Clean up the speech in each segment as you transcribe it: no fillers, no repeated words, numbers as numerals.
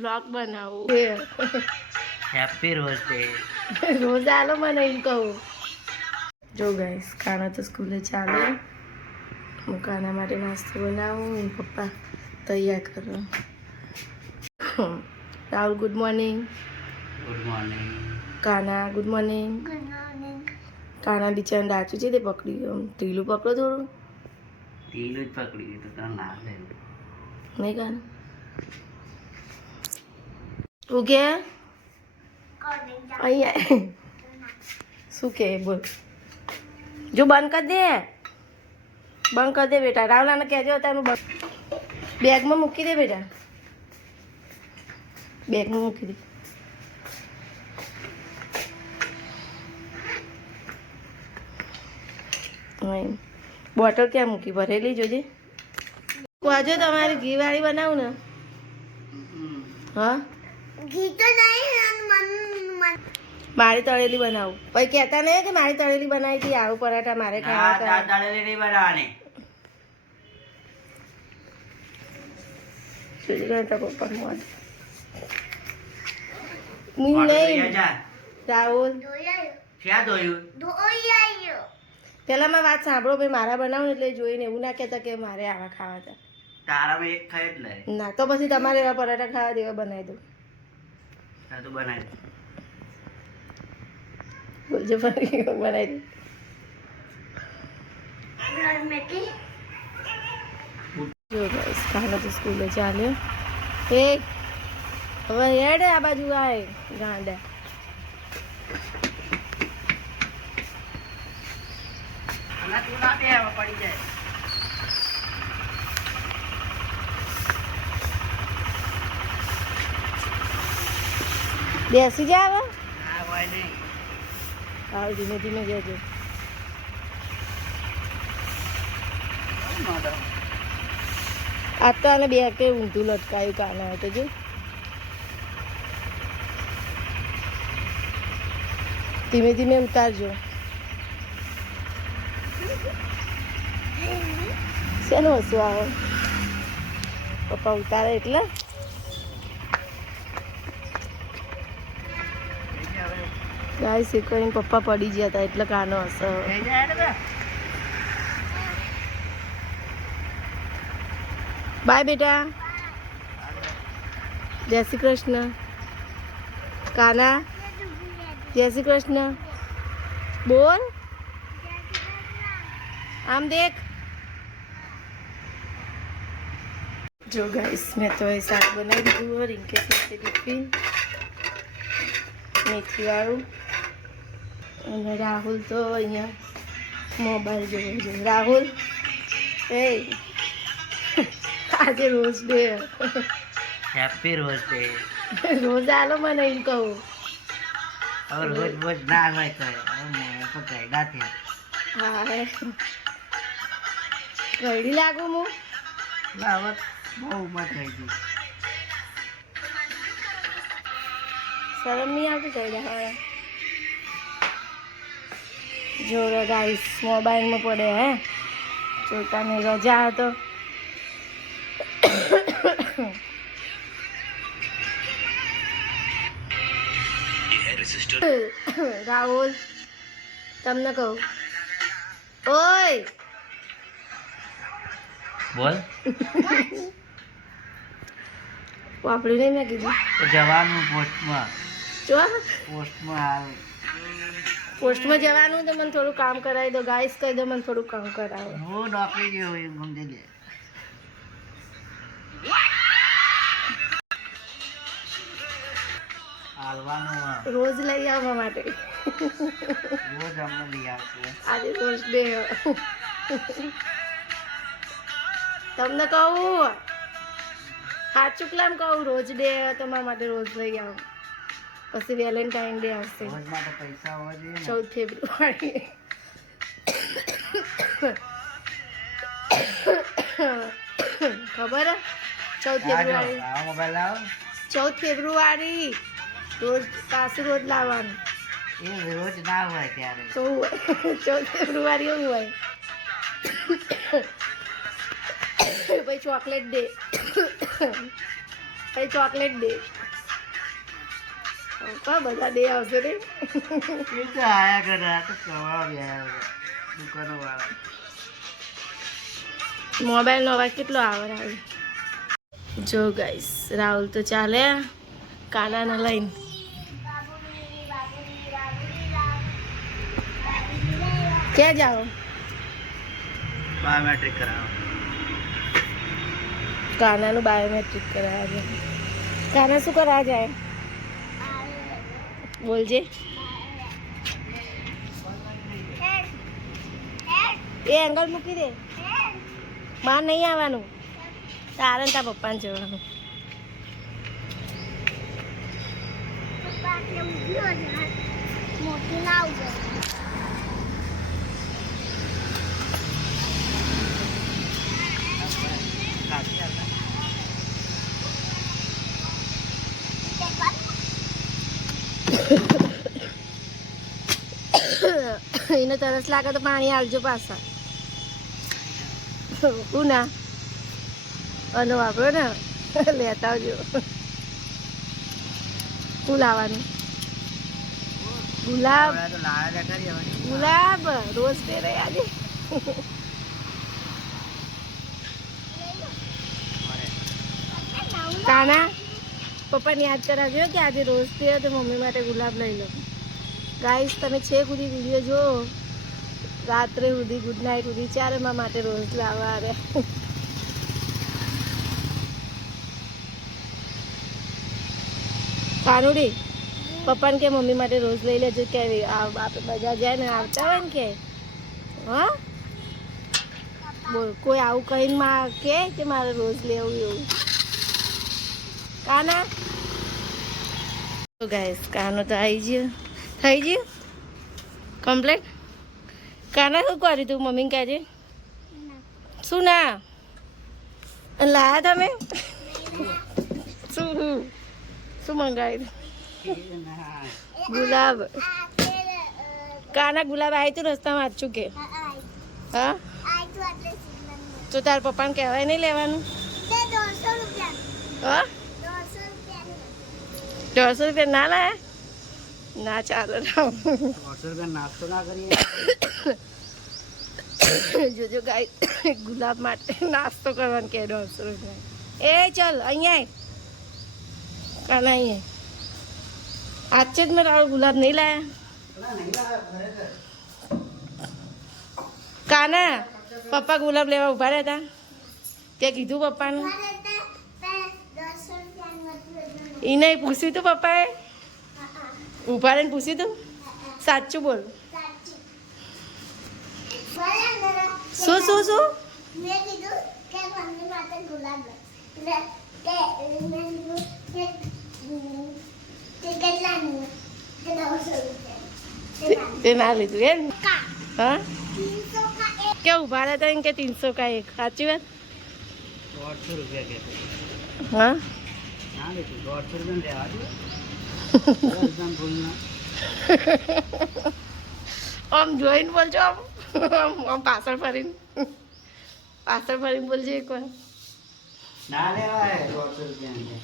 Blog બનાવું happy rose day. રોજ આલો મને એમ કહું. જો ગાઈસ કાના તો સ્કૂલે ચાલે, હું કાના માટે નાસ્તો બનાવું, પપ્પા તૈયાર કરો. Rahul good morning. Good morning. Kana good morning. Kana બિચારા ડાચું છે તે પકડી ગયો. ઢીલું પકડો થોડું. ઢીલું જ પકડી દીધું તો ના લે. નહીં કાના તું કે અહીંયા શું કે બોલ. જો બંધ કરી દે, બંધ કરી દે બેટા. રાવલાને કહેજો તારું બેગમાં મૂકી દે બેટા, બેગમાં મૂકી દે. બોટલ ક્યાં મૂકી? ભરેલી જોજે. વાજો તમારે ઘી વાળી બનાવું ને. હા ઘી તો નહીં, મારી તળેલી બનાવું. પછી કહેતા નહીં કે મારી તળેલી બનાવી હતી, આવું પરાઠા મારે ખાવા. તળેલી નહીં બનાવવાની. પપ્પા મોડ નહીં રાહુલ ક્યાં ધોયું? પેલા મેં વાત સાંભળો ભાઈ, મારા બનાવું એટલે જોઈને એવું ના કહેતા કે મારે આવા ખાવા હતા. તારામાં એક ખાય એટલે ના તો પછી તમારે એવા પરાઠા ખાવા દેવા બનાવી દઉં. તું બનાવી બોલજો બનાવી દઉં. જો ગાઈસ કાલે તો સ્કૂલે ચાલ્યો. એ હવે હેડ આ બાજુ આય ગાંડા. તું ના બે પડી જાય. બેસી જા હવે. હા હોય નહીં. આવ ધીમે ધીમે જજો. આ તો આને બે કે ઊંધું લટકાયું કાના તો જો. ધીમે ધીમે ઉતારજો. શેનું હસવું આવે? પપ્પા ઉતારે એટલે. ગાઈસ એક વાર પપ્પા પડી ગયા હતા એટલે કાનો હશે. બાય બેટા. જય શ્રી કૃષ્ણ. કાના જય શ્રી કૃષ્ણ બોલ. આમ દેખ. જો ગાઈસ મેં તો એ શાક બનાવી દીધું. રિંકેશ માટે ટિફિન મેથી વાળું, અને રાહુલ તો અહીંયા મોબાઈલ જોવે છે. રાહુલ એ આજે rose day. Happy rose day. રોજ આલો મને એમ કહું. હવે રોજ રોજ ના હોય તો પકડાઈ નથી. હા કઈડી લાગુ હું. હવે બહુ ઉંમર થઈ ગઈ. શરમ નહીં આવતી કઈડા હવે. જો ગાઈસ મોબાઈલમાં પડે હે જોતા ને. રજા હતો રાહુલ તમને કહું. ઓય બોલ. વાપર્યું નહીં મેં કીધું. જવાનું પોસ્ટમાં. જો પોસ્ટમાં પોસ્ટમાં જવાનું તો મને થોડું કામ કરાવી દો. ગાઈસ કહી દો મને થોડું કામ કરાવો. હું નોકરી ગયો એમ સમજી લે. હાલવાનું રોજ લઈ આવવા માટે. રોજ અમને લઈ આવશે. આજે રોજ ડે. તમને કહું સાચું કેમ કહું, રોજ ડે તમારા માટે રોજ લઈ આવો. પછી વેલેન્ટાઇન ડે આવશે રોજ માટે પૈસા હોવા જોઈએ. 14 ફેબ્રુઆરી. ખબર 14 ફેબ્રુઆરી. આ મોબાઈલ લાવો. 14 ફેબ્રુઆરી રોજ પાછું રોજ લાવવાનું. એ રોજ ના હોય ત્યારે. તો 14 ફેબ્રુઆરી એવું હોય. પછી ચોકલેટ ડે. કઈ ચોકલેટ દે કા બધા દે આવશે ને એ તો આયા કરે આ તો કવા ગયા દુકાનો વાળા મોબાઈલનો અવાજ કેટલો આવે રાહુલ જો ગાઈસ રાહુલ તો ચાલે કાનાને લઈને ક્યાં જાઓ બાયોમેટ્રિક કરાવો કાનાનું બાયોમેટ્રિક કરાવવા જાય કાના શું કરાવવા જાય બોલજે એ એંગલ મૂકી દે માર નહીં આવવાનું તારે ને તાર પપ્પાને જવાનું મોટી લાવજો એને તરસ લાગે તો પાણી આવજો પાછા હું ના અને વાપરો ને લેતા આવજો શું લાવવાનું ગુલાબ તો લાયા કરી હવે ગુલાબ રોજ દે રે આજે કાના પપ્પાને યાદ કરાવજો કે આજે રોજ દે તો મમ્મી માટે ગુલાબ લઈ લો ગાઈસ તમે છે સુધી વિડીયો જો રાત્રે સુધી ગુડ નાઇટ સુધી ચારે મારા માટે રોજ લાવવા રે કાનુડી પપ્પાને કે મમ્મી માટે રોજ લઈ લેજો કે આપણે બજાર જાય ને આવતા હોય ને કે હા બોલ કોઈ આવું કહીને કે મારે રોજ લેવું એવું કાના ગાઈસ કાનો તો આવી ગયો થઈ ગયું કમ્પ્લેટ કાના શું કર્યું તું મમ્મીને કહેજે શું ના લાયા તમે શું શું મંગાવ્યું ગુલાબ કાના ગુલાબ આવી તું રસ્તામાં વાંચું કે હા તો તાર પપ્પાને કહેવાય નહીં લેવાનું હા 150 રૂપિયા ના લાયા ના ચાલો 150 રૂપિયા નાસ્તો ના કરીએ જોજો ગાય ગુલાબ માટે નાસ્તો કરવાનું કે 150 રૂપિયા એ ચાલ અહીંયા કાના અહીંયા आज જ મેં રાहुल गुलाब नहीं लाया काना पप्पा गुलाब लेवा उभा रहता क्या कीधु पप्पा ने ई नहीं पूछी तू पप्पा ए उभा रहीने पूछी તું સાચું બોલ શું શું શું મેં કીધું કે મમ્મી માટે ગુલાબ લે કે મેં કીધું કે કેટલાનું કે 900 રૂપિયા તે ના લીધું એમ કા હા 300 का एक क्या उभा रहता इनके 300 का एक साची बात 150 રૂપિયા કે हाँ ના લે 150 રૂપિયા લેવા દો એકદમ ભૂલના આમ જોઈને બોલજો આમ પાછળ ફરીને બોલજો એકવાર ના લેવાય 150 રૂપિયા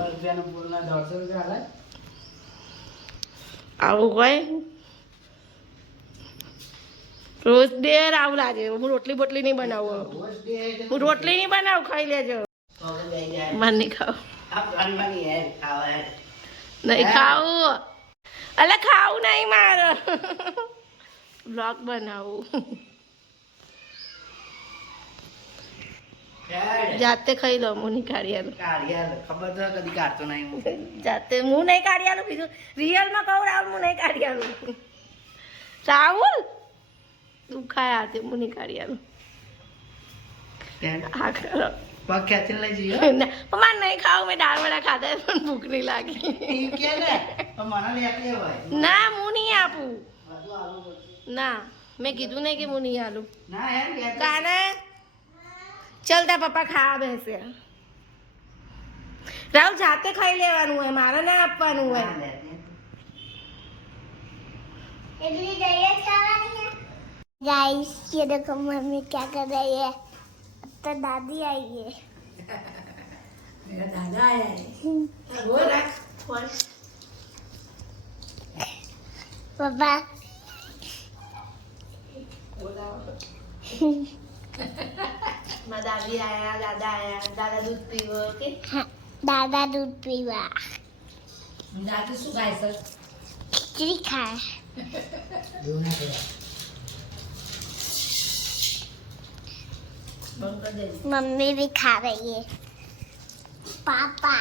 100 રૂપિયાનું ભૂલના 150 રૂપિયા હાલે આવું હોય રોજ દે આવું લાગે હું રોટલી બોટલી નહીં બનાવું રોજ દે હું રોટલી નહીં બનાવું ખાઈ લેજો તો લઈ જાય માર નહીં ખાવ આ પ્લાનમાંની હે ખાવા હે નહીં ખાવું અલે ખાવું નહીં મારે બ્લોગ બનાવું જાતે ખાઈ લો હું નહીં કાઢી આલું કાઢિયા ખબર તો કદી કાઢતો નહીં હું જાતે હું નહીં કાઢી આલું બીજું રિયલમાં કહું રાહુલ હું નહીં કાઢી આલું રાહુલ દુખાય હાથે હું નહીં કાઢી આલું હા ખરો પગ ખેંચી લઈ જઈએ મારે નહીં ખાવું મેં દાળ વડા ખાધા પણ ભૂખ નહીં લાગી ઈ કે ને તો મને લે કે હોય ના હું નહીં આપું બધું આલુ પડશે ના મેં કીધું નહીં કે હું નહીં આલું ના એમ કે કાના ચલતા પપ્પા ખાવા બેસે રાહુલ જાતે ખાઈ લેવાનું હોય મારે ના આપવાનું હોય इडली चाहिए खावानी है गाइस ये देखो मम्मी क्या कर रही है अब तो दादी आई है દાદા આયા ગો રાખ ફોન પપ્પા મારા દાદી આયા દાદા આયા દાદા દૂધ પીવો કે હા, દાદા દૂધ પીવા દાદુ શું ખાય સર ખીચડી ખાય એવું ના કહેવાય બંધ કરી દેજો મમ્મી भी खा रही है पापा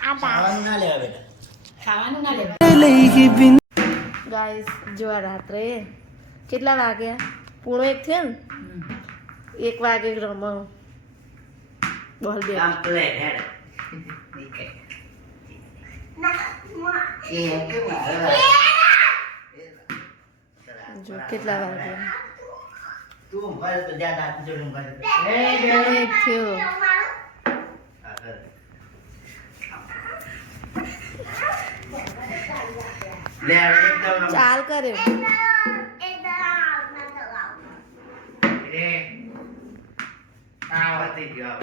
आ ખાવાનું ના લેવા બેટા ખાવાનું ના લેવાય ગાઈસ જો આ રાત્રે કેટલા વાગ્યા 1:30 થયો ને 1 વાગે રમો બોલ બે આમ પ્લે હેડ એ કે મારા જો કેટલા વાગ્યા તું ઊંઘવા જતો જા દાદી જોડે ઊંઘવા જતો એ 1 થયો આગળ લે એકદમ ચાલ કર્યો એ આવતી ગયો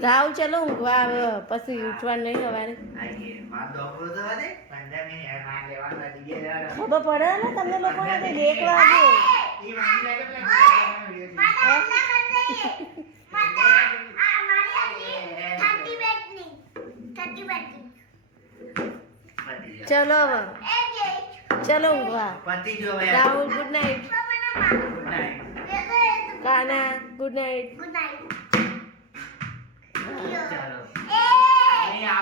રાવ ચલો ઊંઘવા આવે પછી ઉઠવાનું નહીં સવારે આઈએ માં ડોકરો તો વાદે 15 મિનિટ માં લેવાનું હતી ગયા ખબર પડે ને તમને લોકોને કે 1 વાગે ઈ માંગી લાગે ચલો હવે ચલો ઊંઘવા પતિ જો હવે Rahul good night good night Kana good night ચાલો એ આવ